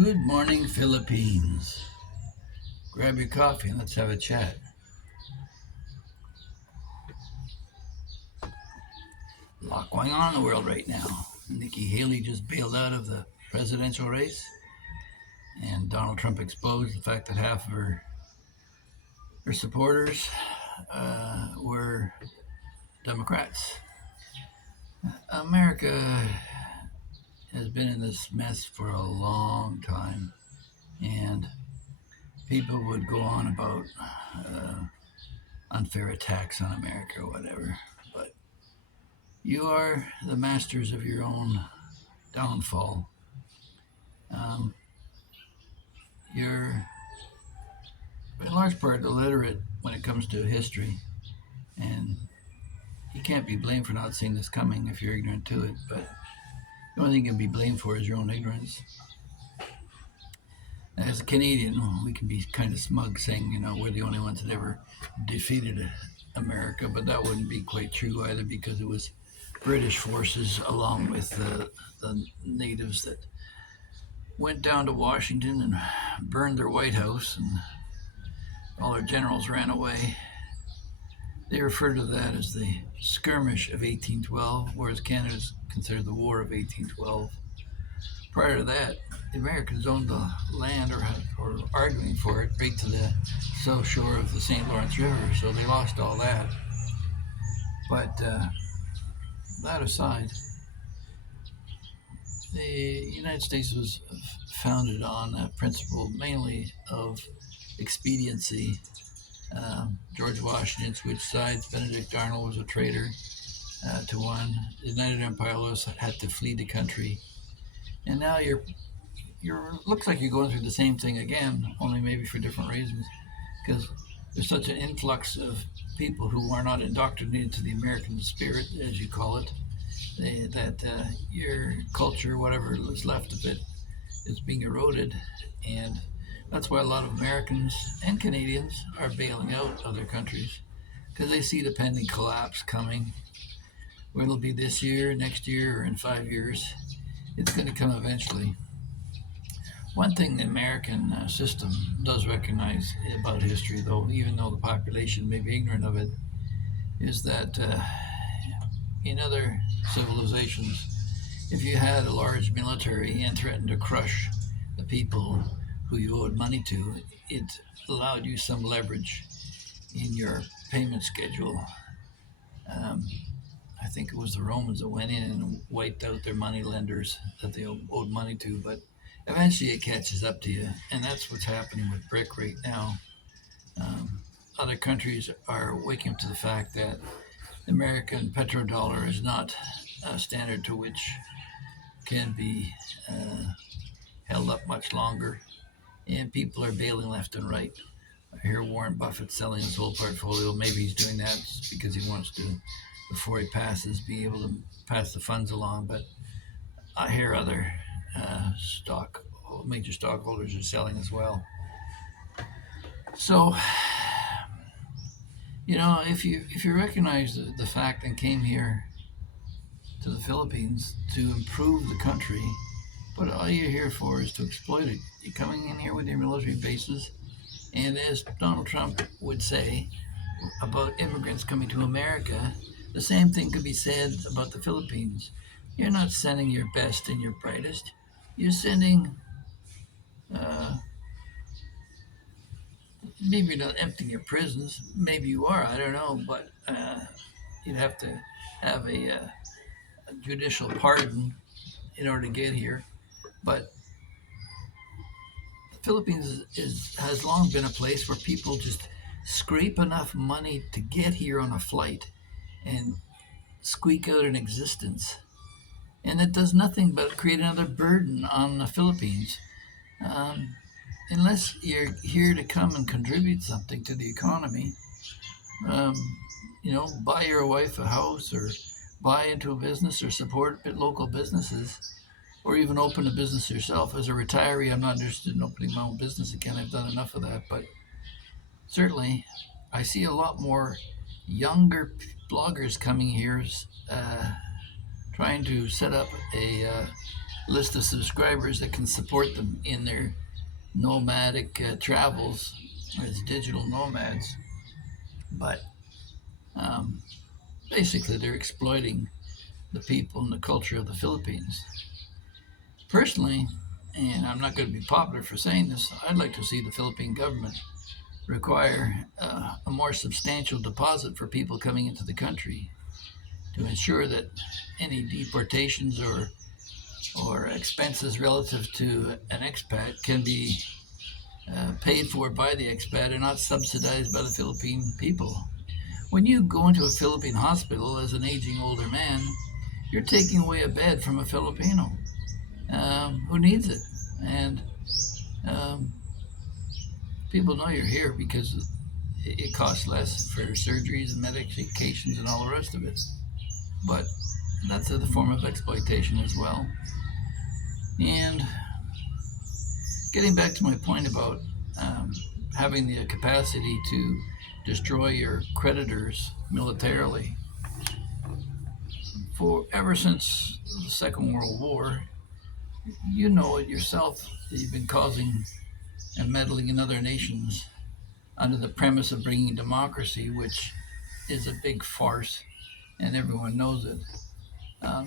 Good morning, Philippines. Grab your coffee and let's have a chat. A lot going on in the world right now. Nikki Haley just bailed out of the presidential race, and Donald Trump exposed the fact that half of her supporters were Democrats. America has been in this mess for a long time, and people would go on about unfair attacks on America or whatever. But you are the masters of your own downfall. Um, you're in large part illiterate when it comes to history, and you can't be blamed for not seeing this coming if you're ignorant to it. But the only thing you can be blamed for is your own ignorance. As a Canadian, we can be kind of smug saying, we're the only ones that ever defeated America, but that wouldn't be quite true either because it was British forces along with the natives that went down to Washington and burned their White House, and all their generals ran away. They refer to that as the skirmish of 1812, whereas Canada is considered the War of 1812. Prior to that, the Americans owned the land or arguing for it right to the south shore of the St. Lawrence River, so they lost all that. But that aside, the United States was founded on a principle mainly of expediency. George Washington switched sides. Benedict Arnold was a traitor to one. The United Empire had to flee the country, and now you're looks like you're going through the same thing again, only maybe for different reasons, because there's such an influx of people who are not indoctrinated to the American spirit, as you call it, that your culture, whatever is left of it, is being eroded, and that's why a lot of Americans and Canadians are bailing out other countries because they see the pending collapse coming. Whether it'll be this year, next year, or in 5 years, it's going to come eventually. One thing the American system does recognize about history, though, even though the population may be ignorant of it, is that in other civilizations, if you had a large military and threatened to crush the people who you owed money to, it allowed you some leverage in your payment schedule. Um, I think it was the Romans that went in and wiped out their money lenders that they owed money to, but eventually it catches up to you, and that's what's happening with BRIC right now. Um, Other countries are waking up to the fact that the American petrodollar is not a standard to which can be held up much longer, and people are bailing left and right. I hear Warren Buffett selling his whole portfolio. Maybe he's doing that because he wants to, before he passes, be able to pass the funds along. But I hear other stock major stockholders are selling as well. So, if you recognize the fact and came here to the Philippines to improve the country, but all you're here for is to exploit it. You're coming in here with your military bases, and as Donald Trump would say about immigrants coming to America, the same thing could be said about the Philippines. You're not sending your best and your brightest. You're sending, uh, maybe you're not emptying your prisons. Maybe you are, I don't know, but you'd have to have a judicial pardon in order to get here. But the Philippines has long been a place where people just scrape enough money to get here on a flight and squeak out an existence. And it does nothing but create another burden on the Philippines. Um, Unless you're here to come and contribute something to the economy, um, buy your wife a house or buy into a business or support local businesses or even open a business yourself. As a retiree, I'm not interested in opening my own business again. I've done enough of that. But certainly, I see a lot more younger bloggers coming here trying to set up list of subscribers that can support them in their nomadic travels as digital nomads. But um, basically, they're exploiting the people and the culture of the Philippines. Personally, and I'm not going to be popular for saying this, I'd like to see the Philippine government require a more substantial deposit for people coming into the country to ensure that any deportations or expenses relative to an expat can be paid for by the expat and not subsidized by the Philippine people. When you go into a Philippine hospital as an aging older man, you're taking away a bed from a Filipino who needs it. And um, people know you're here because it costs less for surgeries and medications and all the rest of it. But that's a form of exploitation as well. And getting back to my point about having the capacity to destroy your creditors militarily, for ever since the Second World War, you know it yourself that you've been causing and meddling in other nations under the premise of bringing democracy, which is a big farce, and everyone knows it.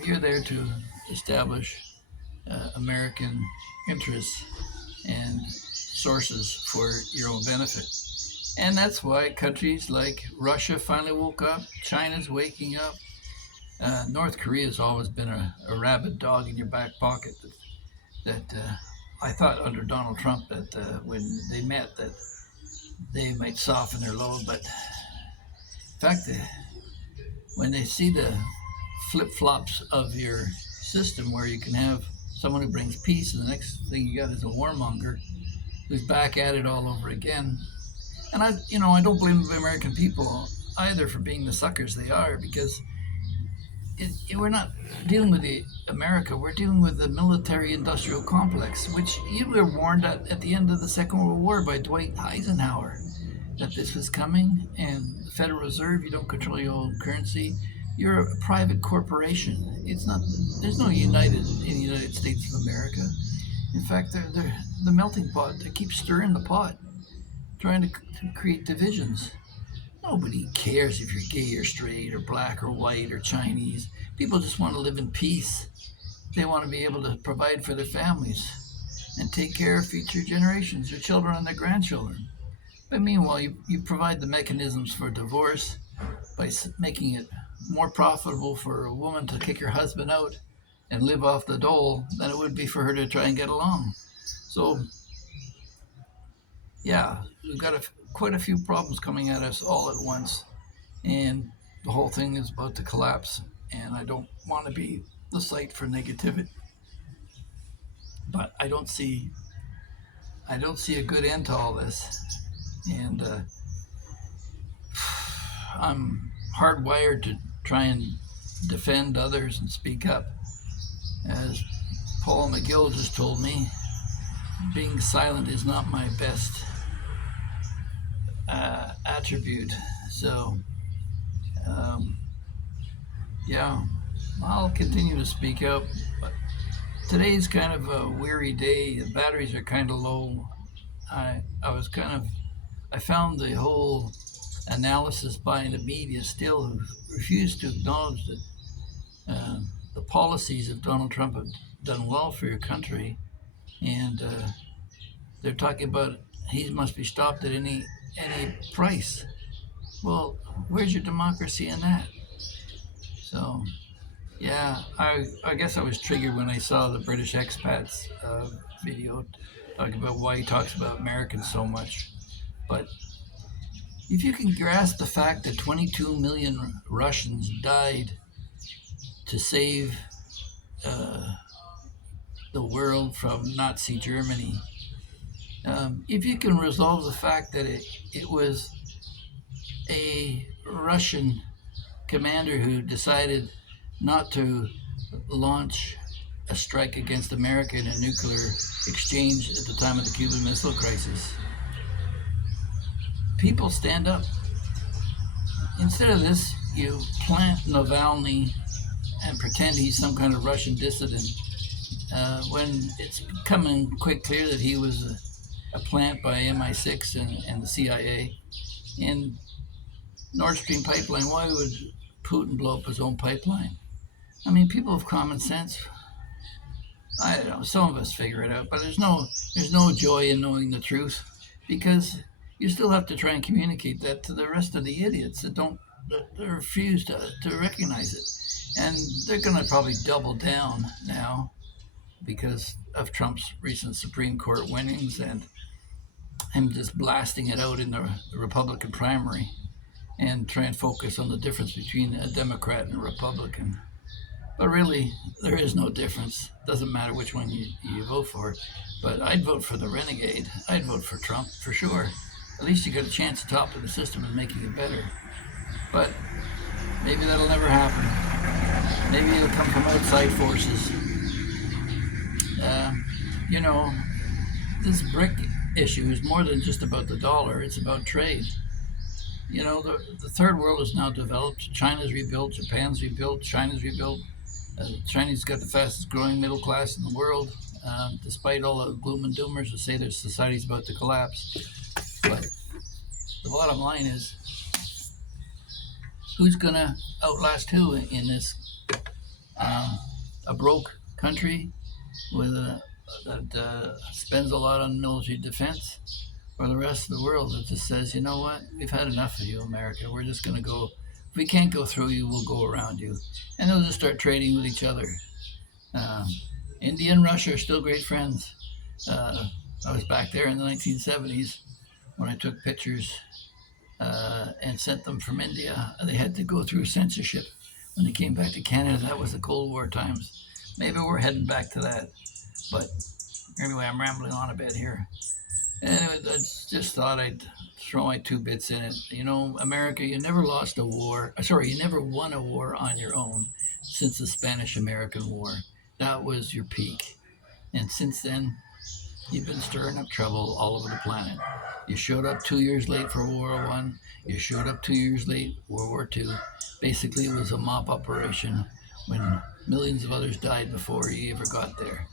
You're there to establish American interests and sources for your own benefit. And that's why countries like Russia finally woke up, China's waking up. North Korea has always been a rabid dog in your back pocket that I thought under Donald Trump that when they met that they might soften their load. But in fact, when they see the flip-flops of your system where you can have someone who brings peace and the next thing you got is a warmonger who's back at it all over again. And I don't blame the American people either for being the suckers they are, because we're not dealing with America, we're dealing with the military-industrial complex, which you were warned at the end of the Second World War by Dwight Eisenhower that this was coming. And the Federal Reserve, you don't control your own currency. You're a private corporation. It's not. There's no United in the United States of America. In fact, they're the melting pot. They keep stirring the pot, trying to create divisions. Nobody cares if you're gay or straight or black or white or Chinese. People just want to live in peace. They want to be able to provide for their families and take care of future generations, their children and their grandchildren. But meanwhile, you provide the mechanisms for divorce by making it more profitable for a woman to kick her husband out and live off the dole than it would be for her to try and get along. So, yeah, we've got quite a few problems coming at us all at once, and the whole thing is about to collapse. And I don't want to be the site for negativity, but I don't see a good end to all this, and I'm hardwired to try and defend others and speak up. As Paul McGill just told me, being silent is not my best attribute. So, yeah, I'll continue to speak out. But today's kind of a weary day. The batteries are kind of low. I found the whole analysis by the media still refuse to acknowledge that the policies of Donald Trump have done well for your country, and they're talking about he must be stopped at any price. Well, where's your democracy in that? So, yeah, I guess I was triggered when I saw the British expats video talking about why he talks about Americans so much. But if you can grasp the fact that 22 million Russians died to save the world from Nazi Germany, if you can resolve the fact that it was a Russian commander who decided not to launch a strike against America in a nuclear exchange at the time of the Cuban Missile Crisis, people stand up. Instead of this, you plant Navalny and pretend he's some kind of Russian dissident when it's becoming quite clear that he was a plant by MI6 and the CIA. And Nord Stream pipeline, why would Putin blow up his own pipeline? I mean, people of common sense, I don't know, some of us figure it out, but there's no joy in knowing the truth because you still have to try and communicate that to the rest of the idiots that refuse to recognize it. And they're going to probably double down now because of Trump's recent Supreme Court winnings and him just blasting it out in the Republican primary and try and focus on the difference between a Democrat and a Republican. But really, there is no difference. Doesn't matter which one you vote for. But I'd vote for the renegade. I'd vote for Trump for sure. At least you got a chance to topple the system and making it better. But maybe that'll never happen. Maybe it'll come from outside forces. You know, this BRIC issue is more than just about the dollar. It's about trade. You know, the third world is now developed. China's rebuilt, Japan's rebuilt, China's rebuilt. China's got the fastest growing middle class in the world, despite all the gloom and doomers who say their society's about to collapse. But the bottom line is, who's going to outlast who in this a broke country that spends a lot on military defense, or the rest of the world that just says, you know what, we've had enough of you, America. We're just going to go. If we can't go through you, we'll go around you. And they'll just start trading with each other. India and Russia are still great friends. I was back there in the 1970s when I took pictures and sent them from India. They had to go through censorship when they came back to Canada. That was the Cold War times. Maybe we're heading back to that. But anyway, I'm rambling on a bit here. Anyway, I just thought I'd throw my 2 bits in it. You know, America, you never lost a war. Sorry, you never won a war on your own since the Spanish-American War. That was your peak. And since then, you've been stirring up trouble all over the planet. You showed up 2 years late for World War One. You showed up 2 years late World War Two. Basically, it was a mop operation when millions of others died before you ever got there.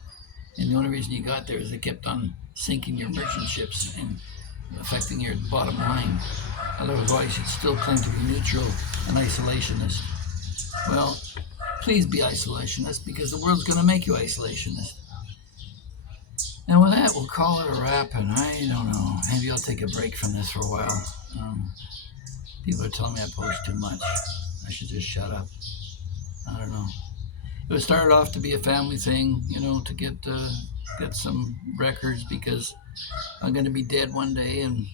And the only reason you got there is they kept on sinking your merchant ships and affecting your bottom line. Otherwise, you'd still claim to be neutral and isolationist. Well, please be isolationist because the world's going to make you isolationist. And with that, we'll call it a wrap. And I don't know, maybe I'll take a break from this for a while. People are telling me I post too much. I should just shut up. I don't know. It started off to be a family thing, you know, to get some records because I'm going to be dead one day, and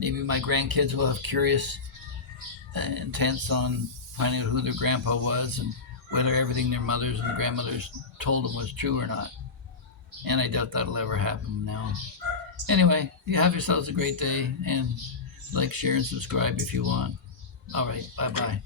maybe my grandkids will have curious intents on finding out who their grandpa was and whether everything their mothers and grandmothers told them was true or not. And I doubt that'll ever happen now. Anyway, you have yourselves a great day, and like, share, and subscribe if you want. All right, bye-bye.